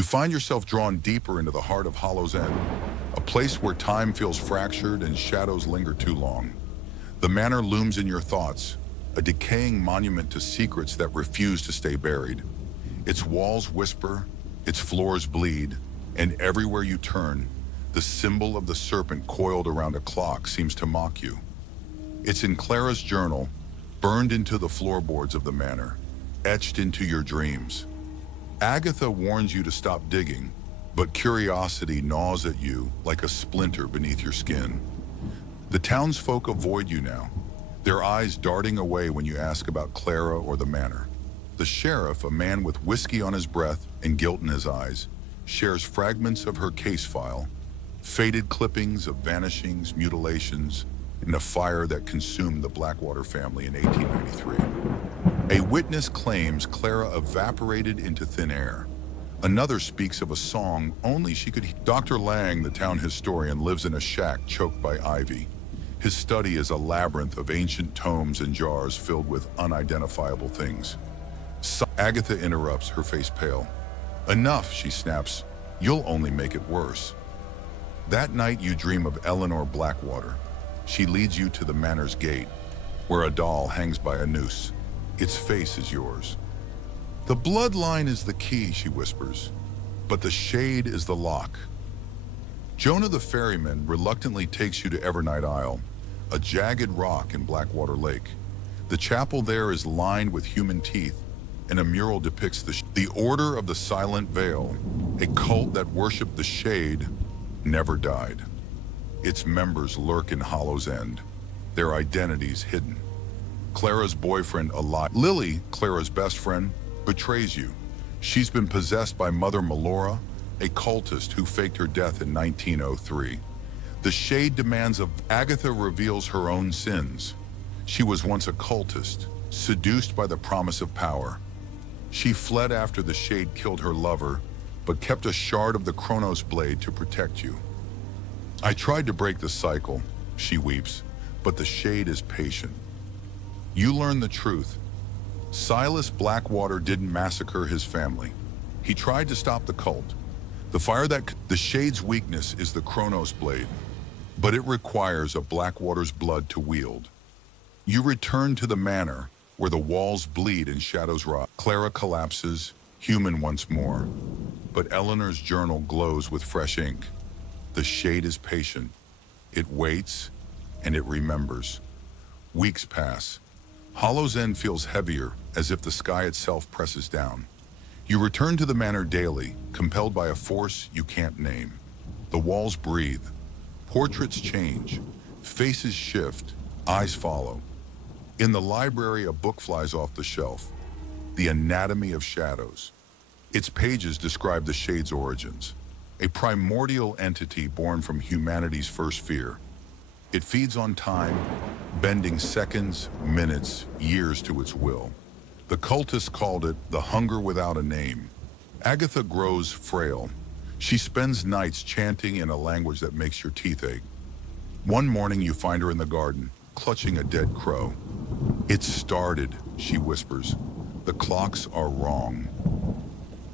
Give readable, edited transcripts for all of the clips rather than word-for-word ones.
You find yourself drawn deeper into the heart of Hollow's End, a place where time feels fractured and shadows linger too long. The manor looms in your thoughts, a decaying monument to secrets that refuse to stay buried. Its walls whisper, its floors bleed, and everywhere you turn, the symbol of the serpent coiled around a clock seems to mock you. It's in Clara's journal, burned into the floorboards of the manor, etched into your dreams. Agatha warns you to stop digging, but curiosity gnaws at you like a splinter beneath your skin. The townsfolk avoid you now, their eyes darting away when you ask about Clara or the manor. The sheriff, a man with whiskey on his breath and guilt in his eyes, shares fragments of her case file, faded clippings of vanishings, mutilations, and a fire that consumed the Blackwater family in 1893. A witness claims Clara evaporated into thin air. Another speaks of a song only she could hear. Dr. Lang, the town historian, lives in a shack choked by ivy. His study is a labyrinth of ancient tomes and jars filled with unidentifiable things. Agatha interrupts, her face pale. "Enough," she snaps. "You'll only make it worse." That night you dream of Eleanor Blackwater. She leads you to the manor's gate, where a doll hangs by a noose. Its face is yours. "The bloodline is the key," she whispers, "but the shade is the lock." Jonah the ferryman reluctantly takes you to Evernight Isle, a jagged rock in Blackwater Lake. The chapel there is lined with human teeth, and a mural depicts the Order of the Silent Veil, a cult that worshipped the shade, never died. Its members lurk in Hollow's End, their identities hidden. Clara's boyfriend, Lily, Clara's best friend, betrays you. She's been possessed by Mother Melora, a cultist who faked her death in 1903. The shade demands of Agatha reveals her own sins. She was once a cultist, seduced by the promise of power. She fled after the shade killed her lover, but kept a shard of the Chronos blade to protect you. "I tried to break the cycle," she weeps, "but the shade is patient." You learn the truth. Silas Blackwater didn't massacre his family. He tried to stop the cult. The shade's weakness is the Chronos blade, but it requires a Blackwater's blood to wield. You return to the manor, where the walls bleed and shadows rot. Clara collapses, human once more, but Eleanor's journal glows with fresh ink. The shade is patient. It waits, and it remembers. Weeks pass. Hollow's End feels heavier, as if the sky itself presses down. You return to the manor daily, compelled by a force you can't name. The walls breathe. Portraits change. Faces shift. Eyes follow. In the library, a book flies off the shelf. The Anatomy of Shadows. Its pages describe the shade's origins, a primordial entity born from humanity's first fear. It feeds on time, bending seconds, minutes, years to its will. The cultists called it the hunger without a name. Agatha grows frail. She spends nights chanting in a language that makes your teeth ache. One morning you find her in the garden, clutching a dead crow. "It started," she whispers. "The clocks are wrong."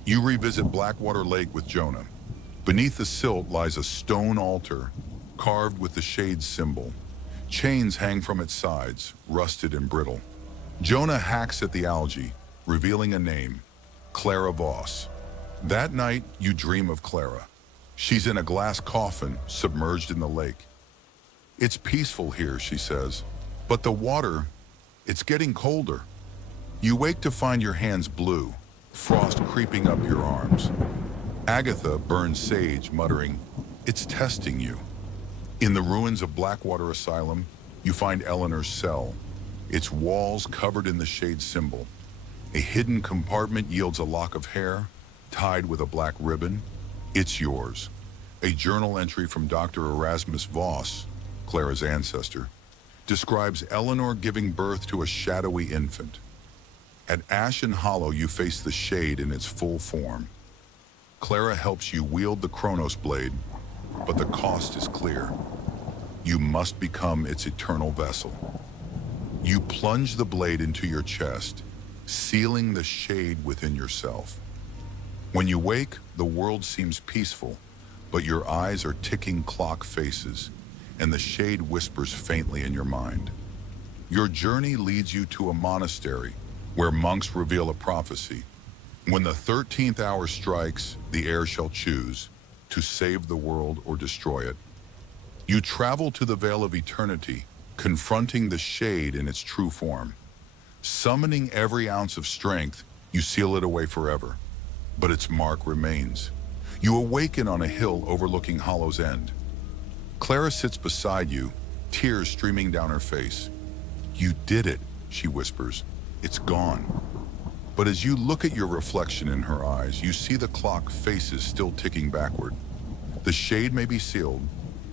You revisit Blackwater Lake with Jonah. Beneath the silt lies a stone altar, carved with the shade's symbol. Chains hang from its sides, rusted and brittle. Jonah hacks at the algae, revealing a name, Clara Voss. That night, you dream of Clara. She's in a glass coffin, submerged in the lake. "It's peaceful here," she says, "but the water, it's getting colder." You wake to find your hands blue, frost creeping up your arms. Agatha burns sage, muttering, "It's testing you." In the ruins of Blackwater Asylum, you find Eleanor's cell, its walls covered in the shade symbol. A hidden compartment yields a lock of hair, tied with a black ribbon. It's yours. A journal entry from Dr. Erasmus Voss, Clara's ancestor, describes Eleanor giving birth to a shadowy infant. At Ashen Hollow, you face the shade in its full form. Clara helps you wield the Chronos blade, but the cost is clear. You must become its eternal vessel. You plunge the blade into your chest, sealing the shade within yourself. When you wake, the world seems peaceful, but your eyes are ticking clock faces, and the shade whispers faintly in your mind. Your journey leads you to a monastery, where monks reveal a prophecy. When the 13th hour strikes, the heir shall choose to save the world or destroy it. You travel to the veil of eternity, confronting the shade in its true form. Summoning every ounce of strength, you seal it away forever. But its mark remains. You awaken on a hill overlooking Hollow's End. Clara sits beside you, tears streaming down her face. "You did it," she whispers. "It's gone." But as you look at your reflection in her eyes, you see the clock faces still ticking backward. The shade may be sealed,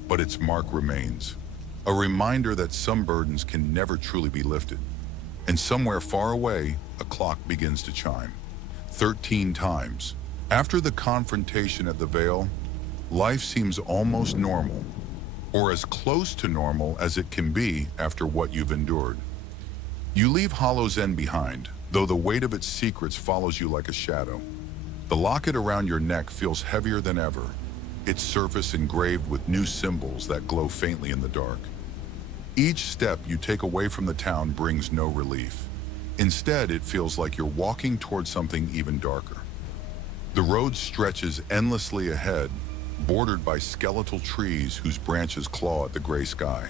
but its mark remains. A reminder that some burdens can never truly be lifted. And somewhere far away, a clock begins to chime. 13 times. After the confrontation at the veil, life seems almost normal, or as close to normal as it can be after what you've endured. You leave Hollow's End behind, though the weight of its secrets follows you like a shadow. The locket around your neck feels heavier than ever, its surface engraved with new symbols that glow faintly in the dark. Each step you take away from the town brings no relief. Instead, it feels like you're walking towards something even darker. The road stretches endlessly ahead, bordered by skeletal trees whose branches claw at the gray sky.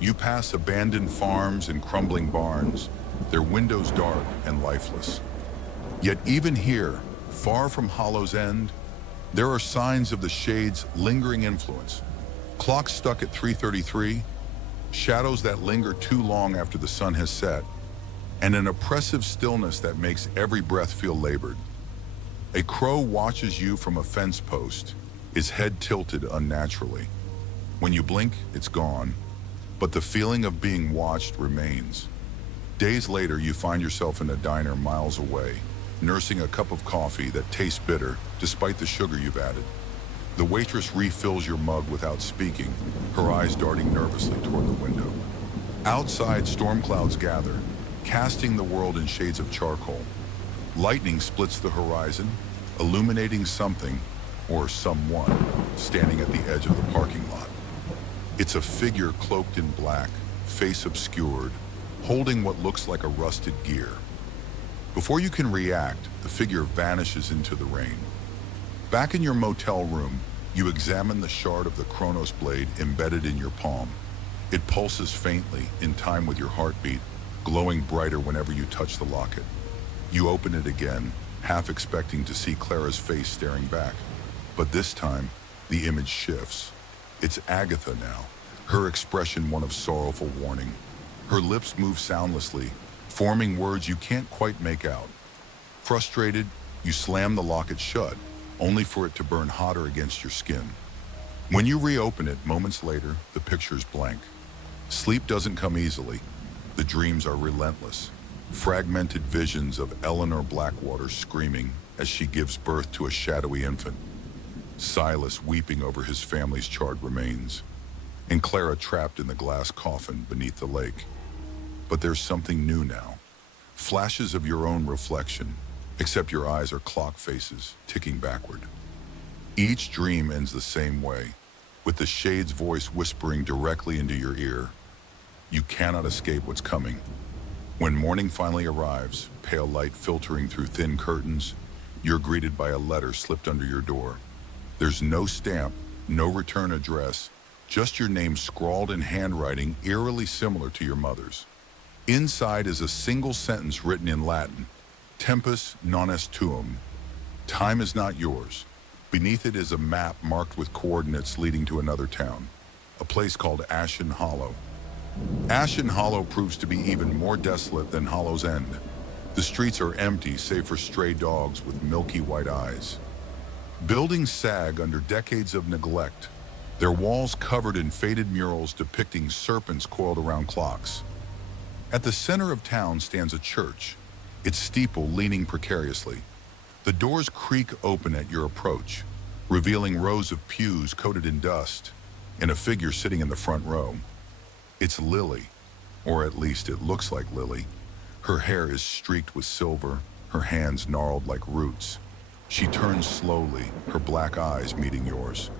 You pass abandoned farms and crumbling barns, their windows dark and lifeless. Yet even here, far from Hollow's End, there are signs of the shade's lingering influence. Clocks stuck at 3:33, shadows that linger too long after the sun has set, and an oppressive stillness that makes every breath feel labored. A crow watches you from a fence post, its head tilted unnaturally. When you blink, it's gone, but the feeling of being watched remains. Days later, you find yourself in a diner miles away, nursing a cup of coffee that tastes bitter despite the sugar you've added. The waitress refills your mug without speaking, her eyes darting nervously toward the window. Outside, storm clouds gather, casting the world in shades of charcoal. Lightning splits the horizon, illuminating something, or someone, standing at the edge of the parking lot. It's a figure cloaked in black, face obscured, holding what looks like a rusted gear. Before you can react, the figure vanishes into the rain. Back in your motel room, you examine the shard of the Chronos blade embedded in your palm. It pulses faintly, in time with your heartbeat, glowing brighter whenever you touch the locket. You open it again, half expecting to see Clara's face staring back. But this time, the image shifts. It's Agatha now, her expression one of sorrowful warning. Her lips move soundlessly, forming words you can't quite make out. Frustrated, you slam the locket shut, only for it to burn hotter against your skin. When you reopen it moments later, the picture's blank. Sleep doesn't come easily. The dreams are relentless. Fragmented visions of Eleanor Blackwater screaming as she gives birth to a shadowy infant. Silas weeping over his family's charred remains. And Clara trapped in the glass coffin beneath the lake. But there's something new now. Flashes of your own reflection, except your eyes are clock faces ticking backward. Each dream ends the same way, with the shade's voice whispering directly into your ear. You cannot escape what's coming. When morning finally arrives, pale light filtering through thin curtains, you're greeted by a letter slipped under your door. There's no stamp, no return address, just your name scrawled in handwriting eerily similar to your mother's. Inside is a single sentence written in Latin, Tempus non est tuum. Time is not yours. Beneath it is a map marked with coordinates leading to another town, a place called Ashen Hollow. Ashen Hollow proves to be even more desolate than Hollow's End. The streets are empty save for stray dogs with milky white eyes. Buildings sag under decades of neglect, their walls covered in faded murals depicting serpents coiled around clocks. At the center of town stands a church, its steeple leaning precariously. The doors creak open at your approach, revealing rows of pews coated in dust and a figure sitting in the front row. It's Lily, or at least it looks like Lily. Her hair is streaked with silver, her hands gnarled like roots. She turns slowly, her black eyes meeting yours.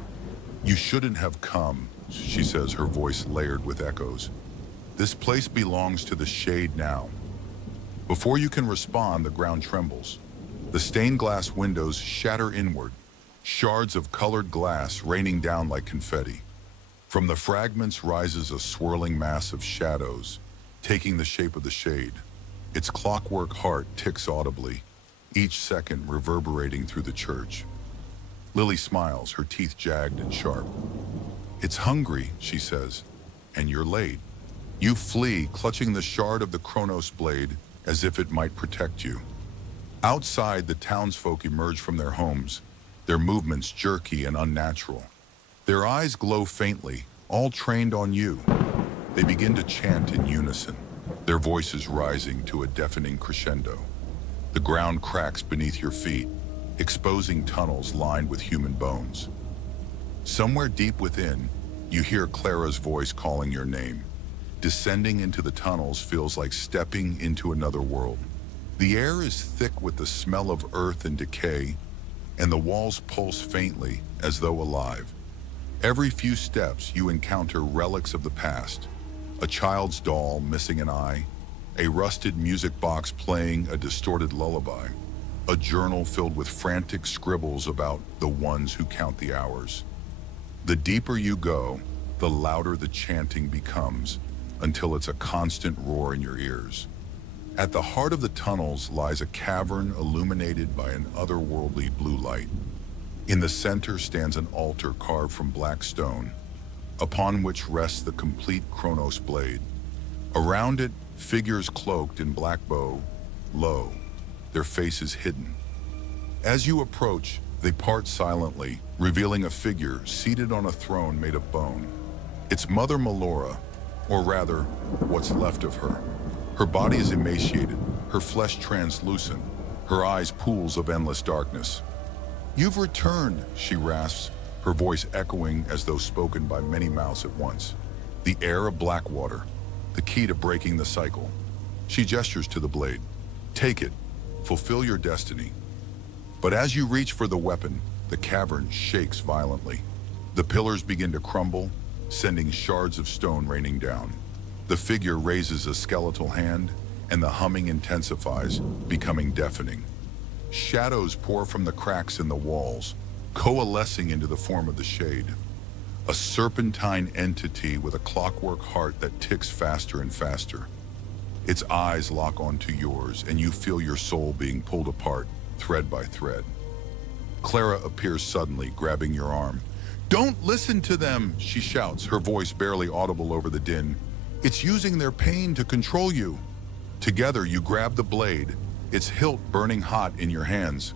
You shouldn't have come, she says, her voice layered with echoes. This place belongs to the shade now. Before you can respond, the ground trembles. The stained glass windows shatter inward, shards of colored glass raining down like confetti. From the fragments rises a swirling mass of shadows, taking the shape of the shade. Its clockwork heart ticks audibly, each second reverberating through the church. Lily smiles, her teeth jagged and sharp. It's hungry, she says, and you're late. You flee, clutching the shard of the Chronos blade as if it might protect you. Outside, the townsfolk emerge from their homes, their movements jerky and unnatural. Their eyes glow faintly, all trained on you. They begin to chant in unison, their voices rising to a deafening crescendo. The ground cracks beneath your feet, exposing tunnels lined with human bones. Somewhere deep within, you hear Clara's voice calling your name. Descending into the tunnels feels like stepping into another world. The air is thick with the smell of earth and decay, and the walls pulse faintly as though alive. Every few steps you encounter relics of the past, a child's doll missing an eye, a rusted music box playing a distorted lullaby, a journal filled with frantic scribbles about the ones who count the hours. The deeper you go, the louder the chanting becomes, until it's a constant roar in your ears. At the heart of the tunnels lies a cavern illuminated by an otherworldly blue light. In the center stands an altar carved from black stone, upon which rests the complete Chronos blade. Around it, figures cloaked in black bow, low, their faces hidden. As you approach, they part silently, revealing a figure seated on a throne made of bone. It's Mother Melora, or rather, what's left of her. Her body is emaciated, her flesh translucent, her eyes pools of endless darkness. You've returned, she rasps, her voice echoing as though spoken by many mouths at once. The heir of Blackwater, the key to breaking the cycle. She gestures to the blade. Take it, fulfill your destiny. But as you reach for the weapon, the cavern shakes violently. The pillars begin to crumble, sending shards of stone raining down. The figure raises a skeletal hand, and the humming intensifies, becoming deafening. Shadows pour from the cracks in the walls, coalescing into the form of the shade. A serpentine entity with a clockwork heart that ticks faster and faster. Its eyes lock onto yours, and you feel your soul being pulled apart, thread by thread. Clara appears suddenly, grabbing your arm. Don't listen to them, she shouts, her voice barely audible over the din. It's using their pain to control you. Together, you grab the blade, its hilt burning hot in your hands.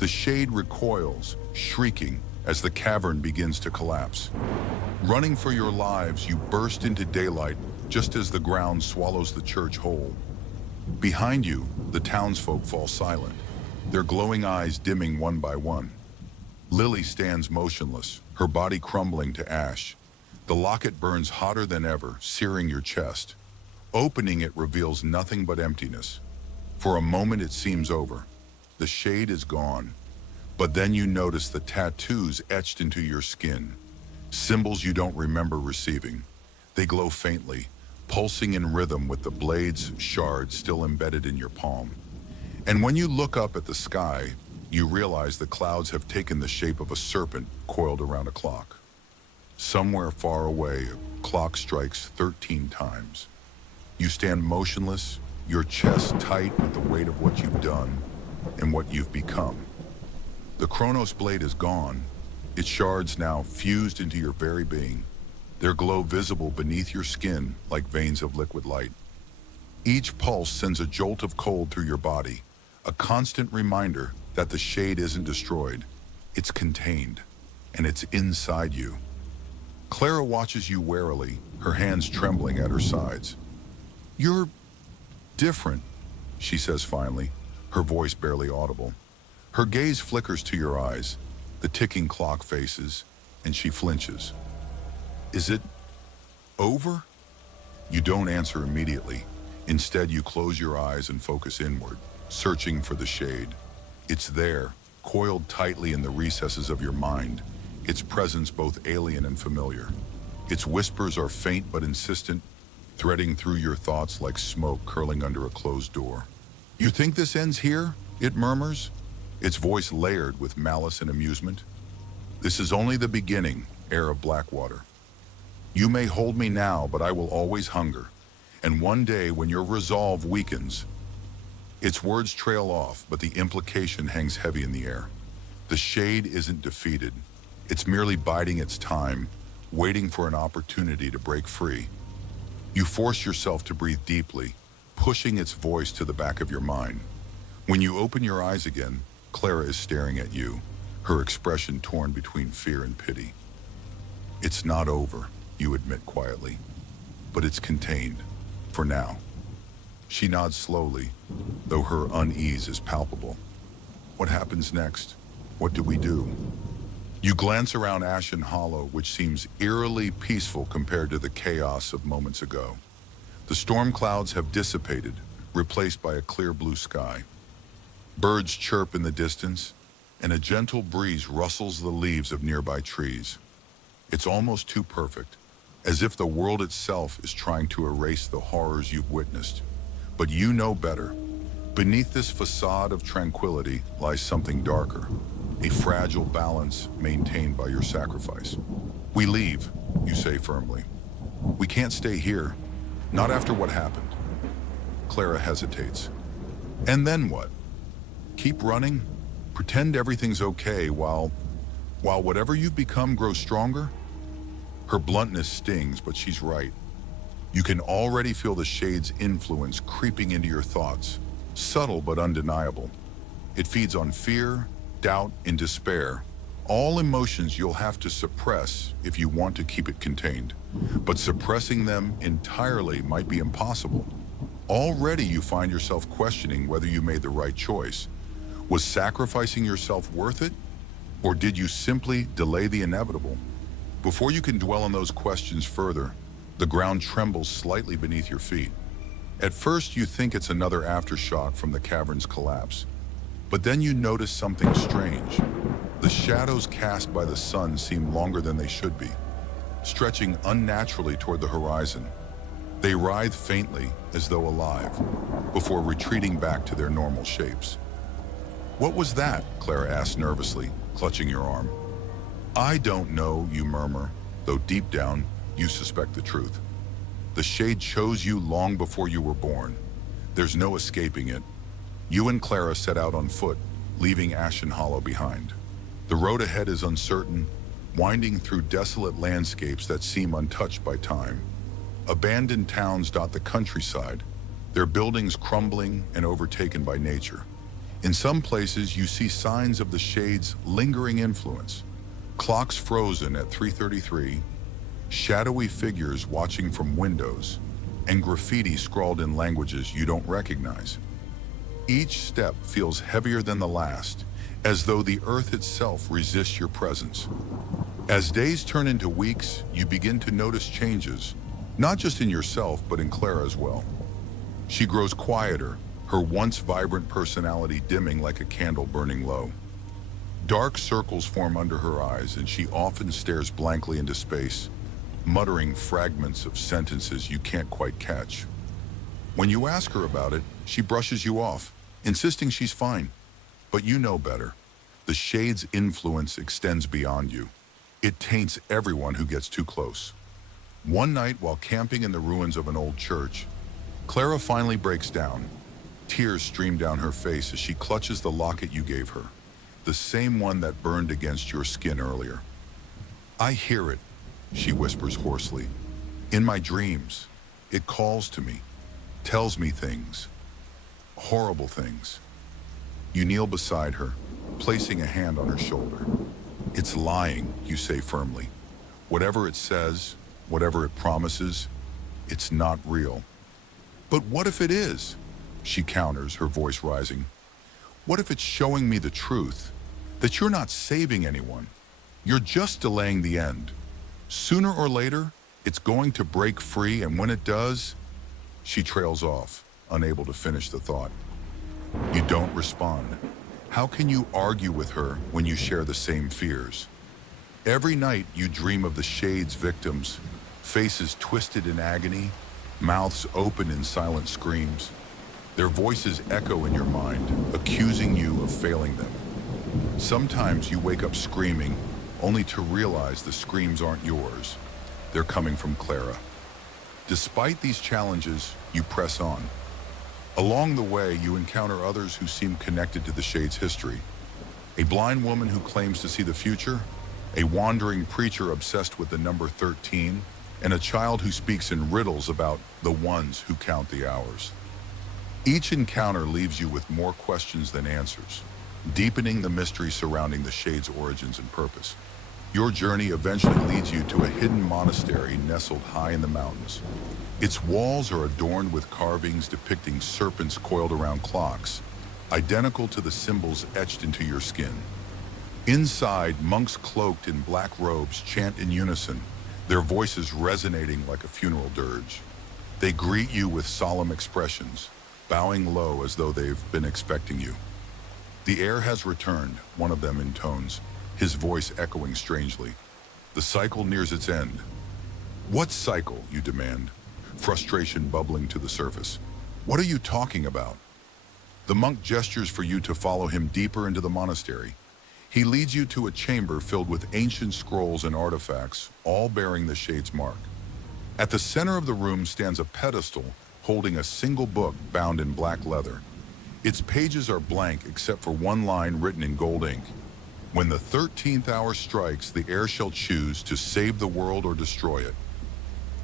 The shade recoils, shrieking, as the cavern begins to collapse. Running for your lives, you burst into daylight just as the ground swallows the church whole. Behind you, the townsfolk fall silent, their glowing eyes dimming one by one. Lily stands motionless, her body crumbling to ash. The locket burns hotter than ever, searing your chest. Opening it reveals nothing but emptiness. For a moment it seems over. The shade is gone. But then you notice the tattoos etched into your skin. Symbols you don't remember receiving. They glow faintly, pulsing in rhythm with the blade's shards still embedded in your palm. And when you look up at the sky, you realize the clouds have taken the shape of a serpent coiled around a clock. Somewhere far away, a clock strikes 13 times. You stand motionless, your chest tight with the weight of what you've done and what you've become. The Chronos blade is gone, its shards now fused into your very being, their glow visible beneath your skin like veins of liquid light. Each pulse sends a jolt of cold through your body, a constant reminder that the shade isn't destroyed, it's contained, and it's inside you. Clara watches you warily, her hands trembling at her sides. You're different, she says finally, her voice barely audible. Her gaze flickers to your eyes, the ticking clock faces, and she flinches. Is it over? You don't answer immediately. Instead, you close your eyes and focus inward, searching for the shade. It's there, coiled tightly in the recesses of your mind, its presence both alien and familiar. Its whispers are faint but insistent, threading through your thoughts like smoke curling under a closed door. "You think this ends here?" it murmurs, its voice layered with malice and amusement. "This is only the beginning, heir of Blackwater. You may hold me now, but I will always hunger. And one day, when your resolve weakens..." Its words trail off, but the implication hangs heavy in the air. The shade isn't defeated. It's merely biding its time, waiting for an opportunity to break free. You force yourself to breathe deeply, pushing its voice to the back of your mind. When you open your eyes again, Clara is staring at you, her expression torn between fear and pity. "It's not over," you admit quietly, "but it's contained, for now." She nods slowly, though her unease is palpable. "What happens next? What do we do?" You glance around Ashen Hollow, which seems eerily peaceful compared to the chaos of moments ago. The storm clouds have dissipated, replaced by a clear blue sky. Birds chirp in the distance, and a gentle breeze rustles the leaves of nearby trees. It's almost too perfect, as if the world itself is trying to erase the horrors you've witnessed. But you know better. Beneath this facade of tranquility lies something darker, a fragile balance maintained by your sacrifice. "We leave," you say firmly. "We can't stay here, not after what happened." Clara hesitates. "And then what? Keep running? Pretend everything's okay while whatever you've become grows stronger?" Her bluntness stings, but she's right. You can already feel the shade's influence creeping into your thoughts, subtle but undeniable. It feeds on fear, doubt, and despair, all emotions you'll have to suppress if you want to keep it contained. But suppressing them entirely might be impossible. Already you find yourself questioning whether you made the right choice. Was sacrificing yourself worth it? Or did you simply delay the inevitable? Before you can dwell on those questions further, the ground trembles slightly beneath your feet. At first you think it's another aftershock from the cavern's collapse. But then you notice something strange. The shadows cast by the sun seem longer than they should be, stretching unnaturally toward the horizon. They writhe faintly, as though alive, before retreating back to their normal shapes. "What was that?" Clara asks nervously, clutching your arm. "I don't know," you murmur, though deep down, you suspect the truth. The shade chose you long before you were born. There's no escaping it. You and Clara set out on foot, leaving Ashen Hollow behind. The road ahead is uncertain, winding through desolate landscapes that seem untouched by time. Abandoned towns dot the countryside, their buildings crumbling and overtaken by nature. In some places, you see signs of the shade's lingering influence. Clocks frozen at 3:33, shadowy figures watching from windows, and graffiti scrawled in languages you don't recognize. Each step feels heavier than the last, as though the earth itself resists your presence. As days turn into weeks, you begin to notice changes, not just in yourself, but in Clara as well. She grows quieter, her once vibrant personality dimming like a candle burning low. Dark circles form under her eyes, and she often stares blankly into space, muttering fragments of sentences you can't quite catch. When you ask her about it, she brushes you off, insisting she's fine. But you know better. The shade's influence extends beyond you. It taints everyone who gets too close. One night, while camping in the ruins of an old church, Clara finally breaks down. Tears stream down her face as she clutches the locket you gave her, the same one that burned against your skin earlier. "I hear it," she whispers hoarsely. "In my dreams, it calls to me, tells me things, horrible things." You kneel beside her, placing a hand on her shoulder. "It's lying," you say firmly. "Whatever it says, whatever it promises, it's not real." "But what if it is?" she counters, her voice rising. "What if it's showing me the truth, that you're not saving anyone? You're just delaying the end. Sooner or later, it's going to break free, and when it does..." She trails off, unable to finish the thought. You don't respond. How can you argue with her when you share the same fears? Every night you dream of the Shade's victims, faces twisted in agony, mouths open in silent screams. Their voices echo in your mind, accusing you of failing them. Sometimes you wake up screaming, only to realize the screams aren't yours. They're coming from Clara. Despite these challenges, you press on. Along the way, you encounter others who seem connected to the Shade's history. A blind woman who claims to see the future, a wandering preacher obsessed with the number 13, and a child who speaks in riddles about the ones who count the hours. Each encounter leaves you with more questions than answers, deepening the mystery surrounding the Shade's origins and purpose. Your journey eventually leads you to a hidden monastery nestled high in the mountains. Its walls are adorned with carvings depicting serpents coiled around clocks, identical to the symbols etched into your skin. Inside, monks cloaked in black robes chant in unison, their voices resonating like a funeral dirge. They greet you with solemn expressions, bowing low as though they've been expecting you. The heir has returned, one of them intones, his voice echoing strangely. The cycle nears its end. What cycle, you demand, frustration bubbling to the surface. What are you talking about? The monk gestures for you to follow him deeper into the monastery. He leads you to a chamber filled with ancient scrolls and artifacts, all bearing the Shade's mark. At the center of the room stands a pedestal holding a single book bound in black leather. Its pages are blank except for one line written in gold ink. When the 13th hour strikes, the heir shall choose to save the world or destroy it.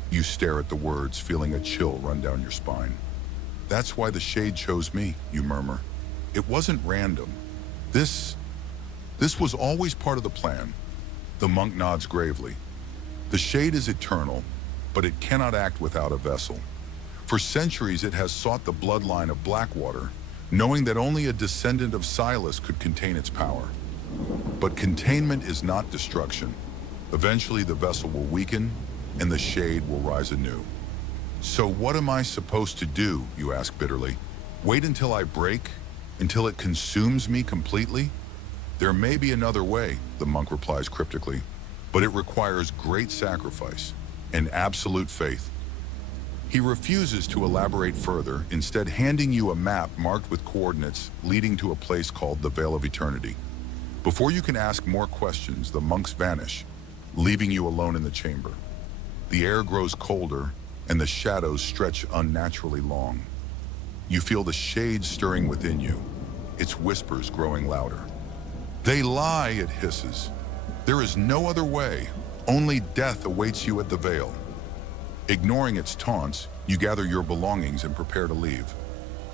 You stare at the words, feeling a chill run down your spine. That's why the Shade chose me, you murmur. It wasn't random. This was always part of the plan. The monk nods gravely. The Shade is eternal, but it cannot act without a vessel. For centuries it has sought the bloodline of Blackwater, knowing that only a descendant of Silas could contain its power. But containment is not destruction. Eventually the vessel will weaken, and the Shade will rise anew. So what am I supposed to do, you ask bitterly? Wait until I break? Until it consumes me completely? There may be another way, the monk replies cryptically, but it requires great sacrifice and absolute faith. He refuses to elaborate further, instead handing you a map marked with coordinates leading to a place called the Vale of Eternity. Before you can ask more questions, the monks vanish, leaving you alone in the chamber. The air grows colder, and the shadows stretch unnaturally long. You feel the Shade stirring within you, its whispers growing louder. They lie, it hisses. There is no other way. Only death awaits you at the Vale. Ignoring its taunts, you gather your belongings and prepare to leave.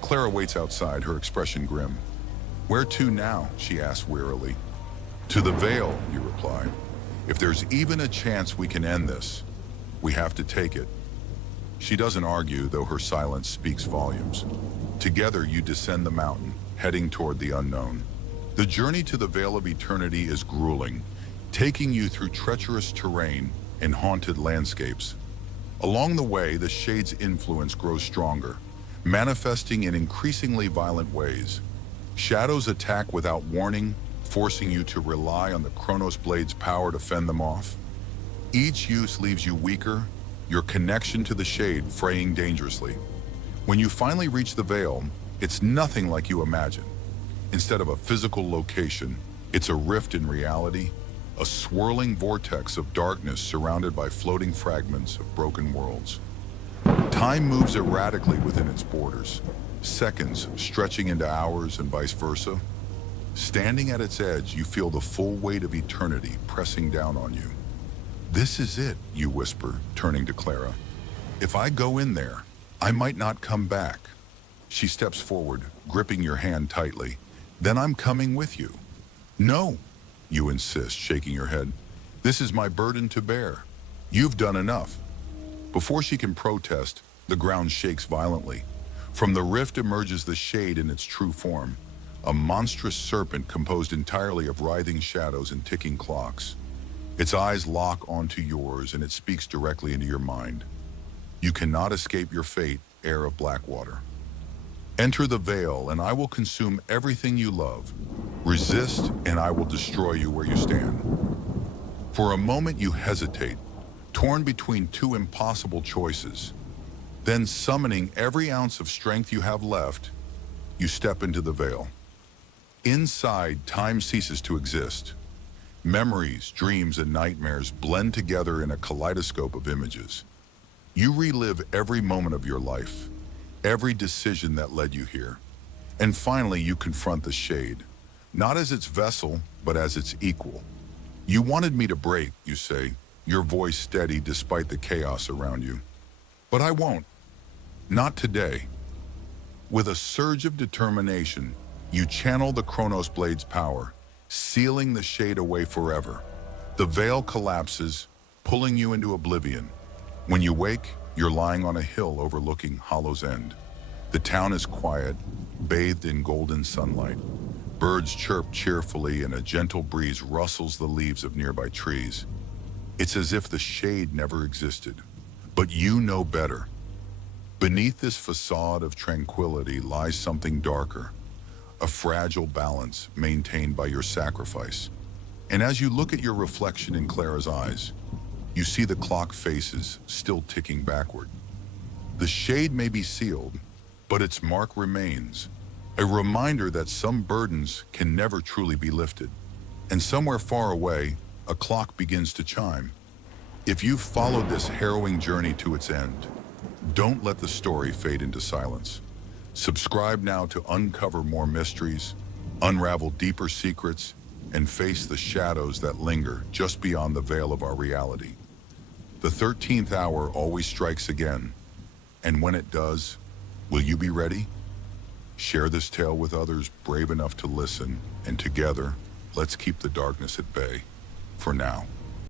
Clara waits outside, her expression grim. Where to now? She asks wearily. To the Vale, you reply. If there's even a chance we can end this, we have to take it. She doesn't argue, though her silence speaks volumes. Together you descend the mountain, heading toward the unknown. The journey to the Vale of Eternity is grueling, taking you through treacherous terrain and haunted landscapes. Along the way, the Shade's influence grows stronger, manifesting in increasingly violent ways. Shadows attack without warning, forcing you to rely on the Chronos Blade's power to fend them off. Each use leaves you weaker, your connection to the Shade fraying dangerously. When you finally reach the Vale, it's nothing like you imagine. Instead of a physical location, it's a rift in reality, a swirling vortex of darkness surrounded by floating fragments of broken worlds. Time moves erratically within its borders, seconds stretching into hours and vice versa. Standing at its edge, you feel the full weight of eternity pressing down on you. This is it, you whisper, turning to Clara. If I go in there, I might not come back. She steps forward, gripping your hand tightly. Then I'm coming with you. No, you insist, shaking your head. This is my burden to bear. You've done enough. Before she can protest, the ground shakes violently. From the rift emerges the Shade in its true form, a monstrous serpent composed entirely of writhing shadows and ticking clocks. Its eyes lock onto yours, and it speaks directly into your mind. You cannot escape your fate, heir of Blackwater. Enter the veil, and I will consume everything you love. Resist, and I will destroy you where you stand. For a moment you hesitate, torn between two impossible choices. Then, summoning every ounce of strength you have left, you step into the veil. Inside, time ceases to exist. Memories, dreams, and nightmares blend together in a kaleidoscope of images. You relive every moment of your life, every decision that led you here. And finally, you confront the shade, not as its vessel, but as its equal. You wanted me to break, you say, your voice steady despite the chaos around you. But I won't. Not today. With a surge of determination, you channel the Chronos Blade's power, sealing the shade away forever. The veil collapses, pulling you into oblivion. When you wake, you're lying on a hill overlooking Hollow's End. The town is quiet, bathed in golden sunlight. Birds chirp cheerfully and a gentle breeze rustles the leaves of nearby trees. It's as if the shade never existed. But you know better. Beneath this facade of tranquility lies something darker, a fragile balance maintained by your sacrifice. And as you look at your reflection in Clara's eyes, you see the clock faces still ticking backward. The shade may be sealed, but its mark remains, a reminder that some burdens can never truly be lifted. And somewhere far away, a clock begins to chime. If you've followed this harrowing journey to its end, don't let the story fade into silence. Subscribe now to uncover more mysteries, unravel deeper secrets, and face the shadows that linger just beyond the veil of our reality. The 13th hour always strikes again, and when it does, will you be ready? Share this tale with others brave enough to listen, and together, let's keep the darkness at bay, for now.